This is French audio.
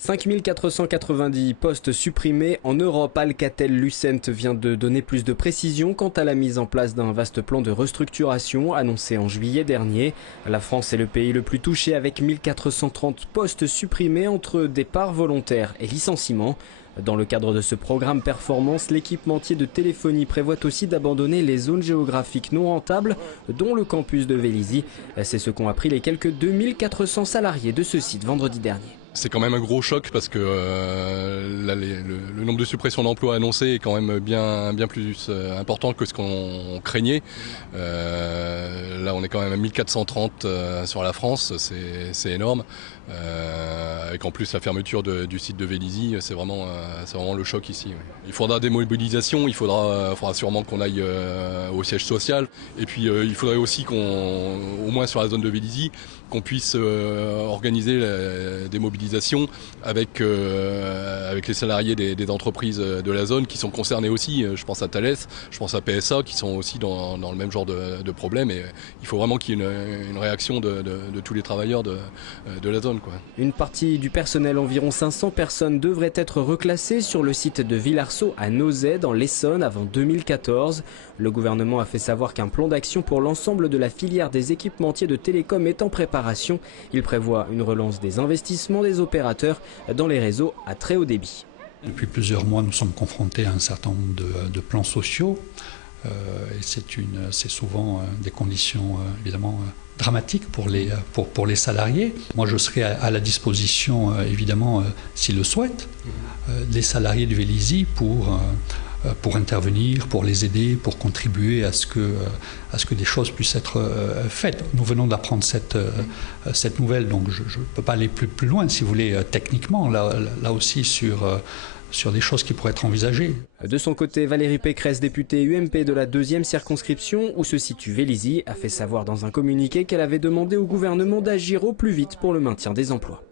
5 490 postes supprimés en Europe. Alcatel-Lucent vient de donner plus de précisions quant à la mise en place d'un vaste plan de restructuration annoncé en juillet dernier. La France est le pays le plus touché avec 1430 postes supprimés entre départs volontaires et licenciements. Dans le cadre de ce programme performance, l'équipementier de téléphonie prévoit aussi d'abandonner les zones géographiques non rentables, dont le campus de Vélizy. C'est ce qu'ont appris les quelques 2400 salariés de ce site vendredi dernier. C'est quand même un gros choc parce que le nombre de suppressions d'emplois annoncées est quand même bien plus important que ce qu'on craignait. Là on est quand même à 1430 sur la France, c'est énorme. Avec en plus la fermeture du site de Vélizy, c'est vraiment le choc ici. Il faudra des mobilisations, il faudra sûrement qu'on aille au siège social. Et puis il faudrait aussi au moins sur la zone de Vélizy, qu'on puisse organiser des mobilisations avec les salariés des entreprises de la zone qui sont concernés aussi. Je pense à Thales, je pense à PSA qui sont aussi dans le même genre de problème. Et il faut vraiment qu'il y ait une réaction de tous les travailleurs de la zone, quoi. Une partie du personnel, environ 500 personnes, devrait être reclassée sur le site de Villarceau à Nozay dans l'Essonne avant 2014. Le gouvernement a fait savoir qu'un plan d'action pour l'ensemble de la filière des équipementiers de télécom est en préparation. Il prévoit une relance des investissements des opérateurs dans les réseaux à très haut débit. Depuis plusieurs mois, nous sommes confrontés à un certain nombre de plans sociaux. Et c'est souvent des conditions évidemment dramatiques pour les salariés. Moi, je serai à la disposition, évidemment, s'ils le souhaitent, des salariés de Vélizy pour intervenir, pour les aider, pour contribuer à ce que des choses puissent être faites. Nous venons d'apprendre cette nouvelle, donc je ne peux pas aller plus loin, si vous voulez, techniquement, là aussi sur des choses qui pourraient être envisagées. De son côté, Valérie Pécresse, députée UMP de la 2e circonscription où se situe Vélizy, a fait savoir dans un communiqué qu'elle avait demandé au gouvernement d'agir au plus vite pour le maintien des emplois.